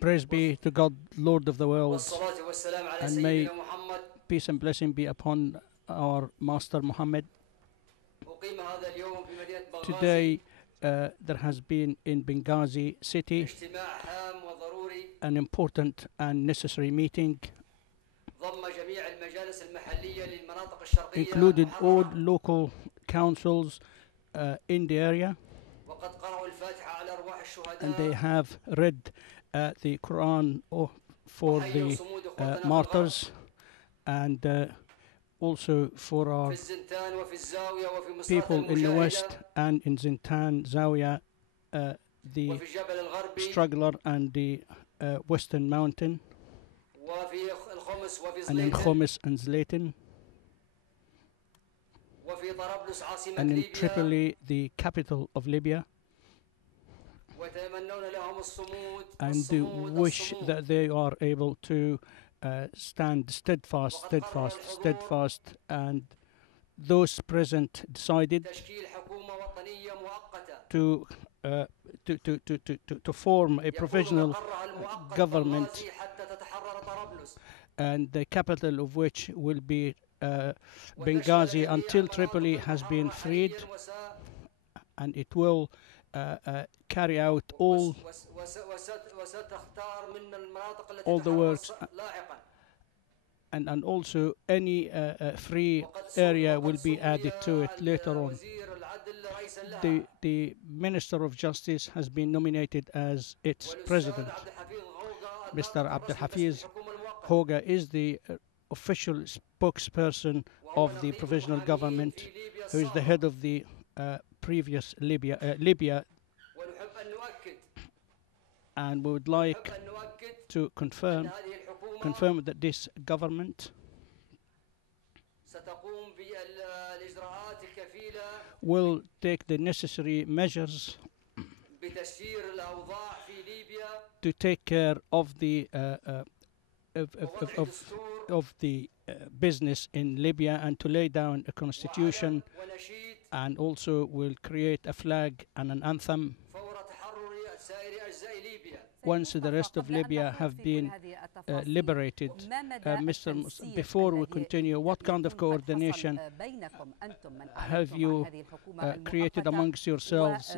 Praise be to God, Lord of the world, and may peace and blessing be upon our Master Muhammad. Today there has been in Benghazi city an important and necessary meeting, included all local councils in the area, and they have read the Quran for the martyrs, and also for our people in the West and in Zintan, Zawiya, the struggler and the Western Mountain, and in Khomis and Zlatan, and in Tripoli, the capital of Libya, and they wish that they are able to stand steadfast, and those present decided to form a provisional government, and the capital of which will be Benghazi until Tripoli has been freed, and it will carry out all the works, and also any free area will be added to it later on. The Minister of Justice has been nominated as its president. Mr. Abdel Hafiz Hoga is the official spokesperson of the provisional government, who is the head of the previous Libya, and we would like to confirm that this government will take the necessary measures to take care of the business in Libya, and to lay down a constitution, and also will create a flag and an anthem once the rest of Libya have been liberated. Before we continue, what kind of coordination have you created amongst yourselves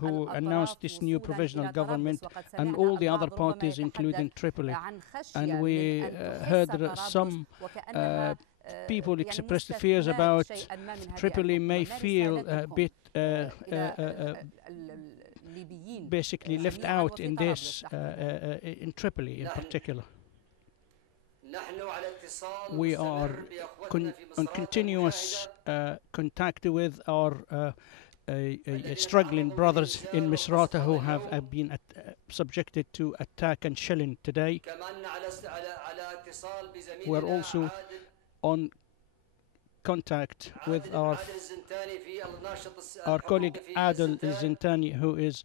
who announced this new provisional government, and all the other parties, including Tripoli? And we heard some people expressed fears about Tripoli may feel a bit basically left out in this, in Tripoli in particular. We are on continuous contact with our struggling brothers in Misrata who have been subjected to attack and shelling today. We're also on contact with our colleague Adel Zintani, who is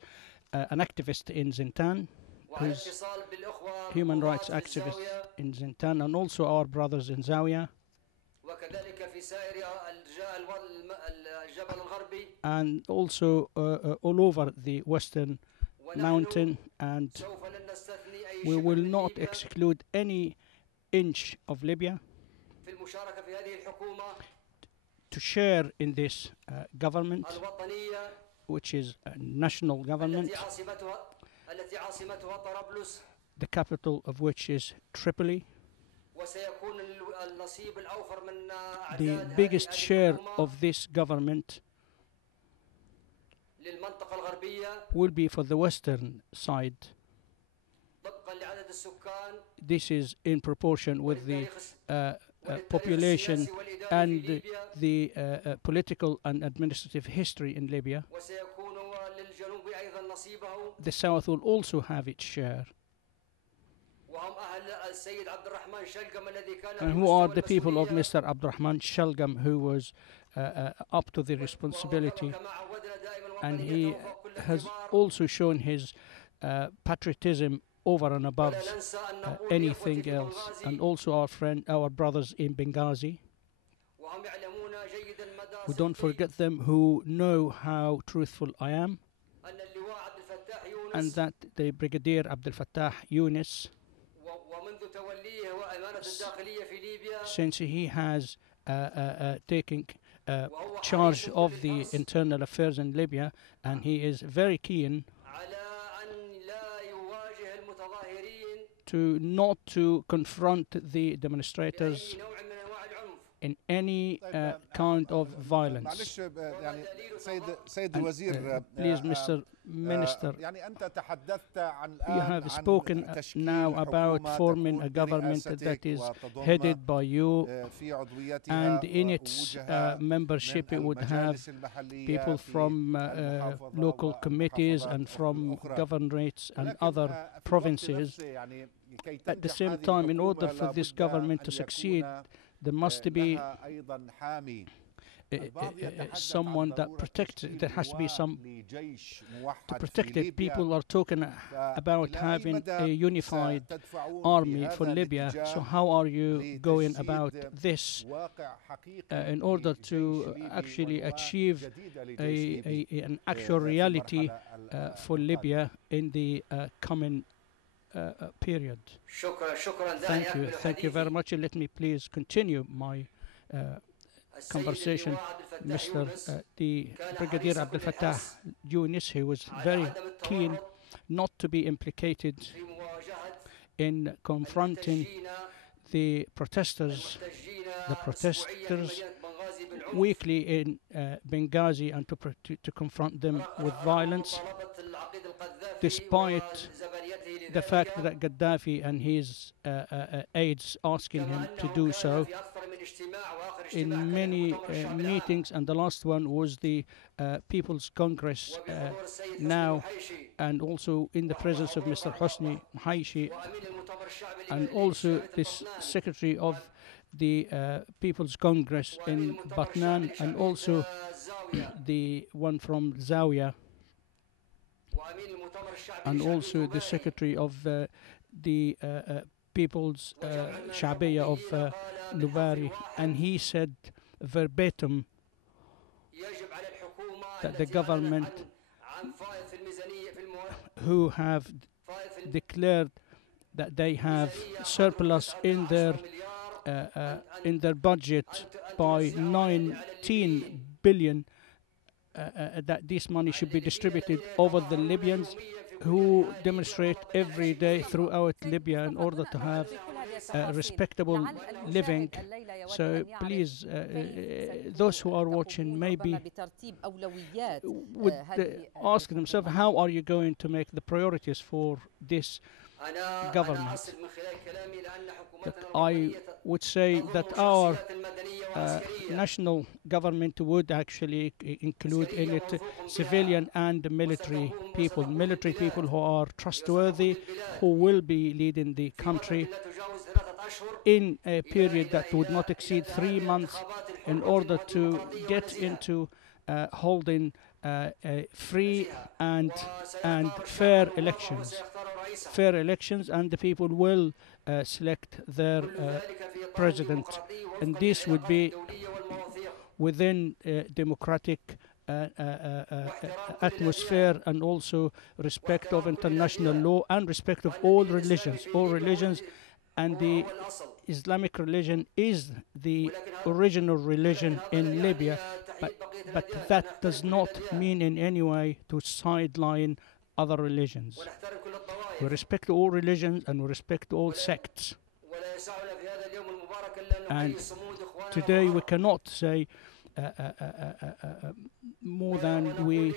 an activist in Zintan, who's human rights activist in Zintan, and also our brothers in Zawiya, and also all over the Western Mountain, and we will not exclude any inch of Libya to share in this government, which is a national government, the capital of which is Tripoli. The biggest share of this government will be for the western side. This is in proportion with the population and the political and administrative history in Libya. The south will also have its share. And who are the people of Mr. Abdurrahman Shalgam, who was up to the responsibility, and he has also shown his patriotism over and above anything else, and also our brothers in Benghazi, who don't forget them, who know how truthful I am, and that the Brigadier Abdel Fattah Yunus, since he has taken charge of the internal affairs in Libya, and he is very keen to not to confront the demonstrators in any kind of violence. Please, Mr. Minister, you have spoken now about forming a government that is headed by you, and in its membership it would have people from local committees and from governorates and other provinces. At the same time, in order for this government to succeed, there must be someone that protects it. There has to be some to protect it. People are talking about having a unified army for Libya. So how are you going about this in order to actually achieve an actual reality for Libya in the coming period? Thank you very much. Let me please continue my conversation. Mr. The Brigadier Abdel Fattah Yunus, he was very keen not to be implicated in confronting the protesters weekly in Benghazi, and to confront them with violence, despite the fact that Gaddafi and his aides asking him to do so in many meetings, and the last one was the People's Congress now, and also in the presence of Mr. Hosni Haishi, and also this secretary of the People's Congress in Batnan, and also the one from Zawiya, and also the secretary of the People's Shabiya of Nubari, and he said verbatim that the government, who have declared that they have surplus in their budget by 19 billion, that this money should be distributed over the Libyans who demonstrate every day throughout Libya in order to have respectable living. So please, those who are watching maybe would ask themselves, how are you going to make the priorities for this government? But I would say that our national government would actually include in it civilian and military people who are trustworthy, who will be leading the country in a period that would not exceed 3 months, in order to get into holding free and fair elections. And the people will select their president, and this would be within democratic atmosphere, and also respect of international law and respect of all religions, and the Islamic religion is the original religion in Libya, but that does not mean in any way to sideline other religions. We respect all religions and we respect all sects. And today we cannot say more than we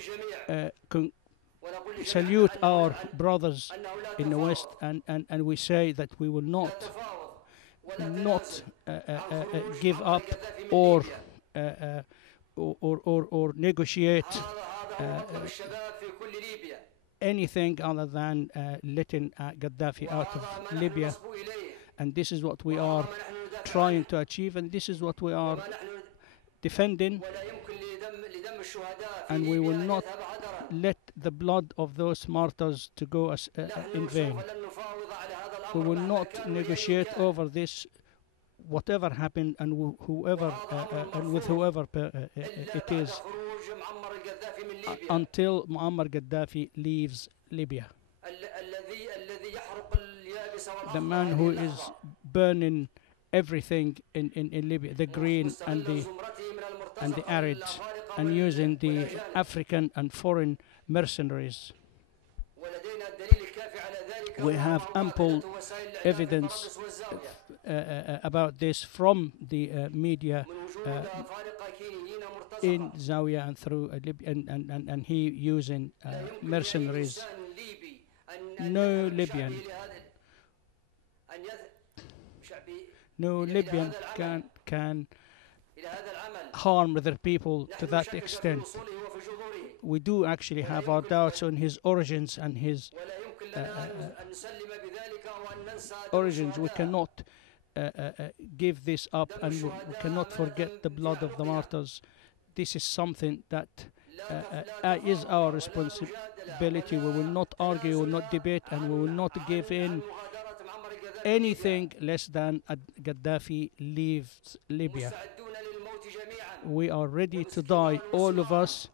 salute our brothers in the West, and we say that we will not give up or negotiate anything other than letting Gaddafi out of Libya. And this is what we are trying to achieve, and this is what we are defending, and we will not let the blood of those martyrs to go in vain. We will not negotiate over this, whatever happened, and whoever and with whoever it is. until Muammar Gaddafi leaves Libya. The man who is burning everything in Libya, the green and the arid, and using the African and foreign mercenaries. We have ample evidence about this from the media in Zawiya and through Libya, and he using mercenaries. No Libyan can harm other people to that extent. We do actually have our doubts on his origins and his origins. We cannot give this up, and we cannot forget the blood of the martyrs. This is something that is our responsibility. We will not argue, we will not debate, and we will not give in anything less than Gaddafi leaves Libya. We are ready to die, all of us,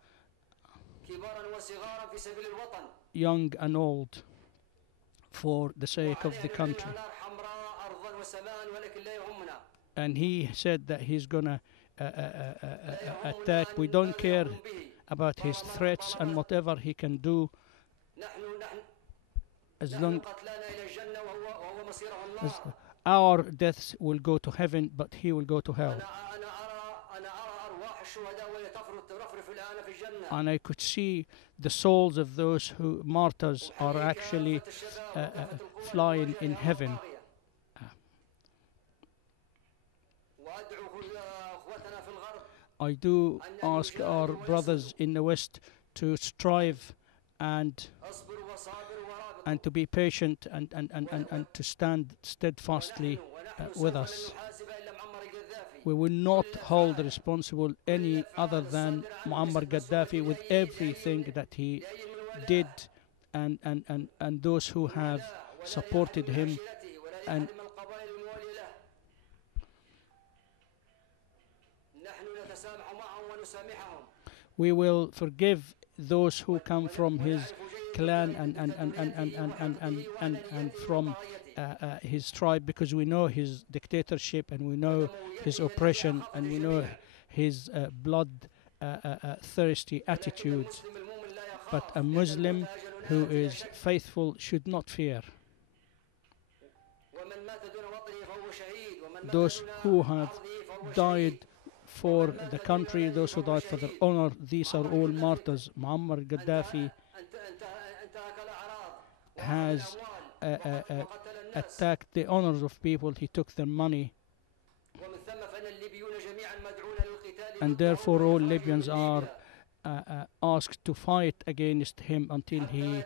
young and old, for the sake of the country. And he said that he's gonna attack. We don't care about his threats and whatever he can do, as long as our deaths will go to heaven, but he will go to hell. And I could see the souls of those who martyrs are actually flying in heaven. I do ask our brothers in the West to strive and to be patient and to stand steadfastly with us. We will not hold responsible any other than Muammar Gaddafi with everything that he did, and those who have supported him. And we will forgive those who come from his clan and from his tribe, because we know his dictatorship, and we know his oppression, and we know his blood-thirsty attitude. But a Muslim who is faithful should not fear. Those who have died for the country, those who died for their honor, these are all martyrs. Muammar Gaddafi has attacked the honors of people. He took their money, and therefore all Libyans are asked to fight against him until he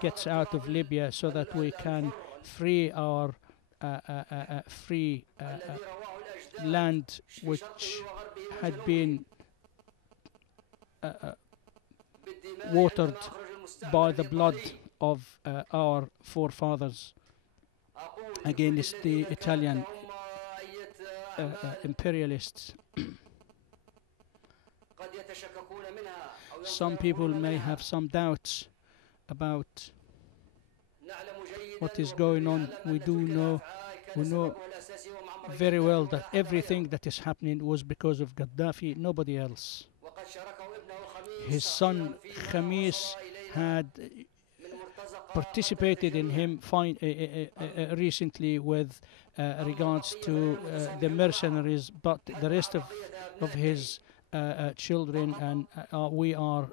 gets out of Libya, so that we can free our free land, which had been watered by the blood of our forefathers against the Italian imperialists. Some people may have some doubts about what is going on. We know very well that everything that is happening was because of Gaddafi, nobody else. His son Khamis had participated in him recently with regards to the mercenaries, but the rest of his children, and we are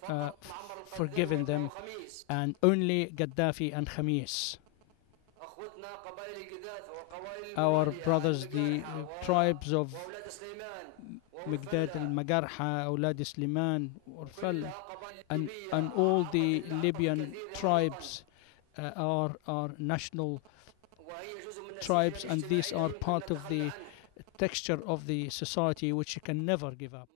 forgiving them, and only Gaddafi and Khamis. Our brothers, the tribes of Migdad al-Magarha, Awlad Sliman, Urfal, and all the Libyan tribes are national tribes, and these are part of the texture of the society which you can never give up.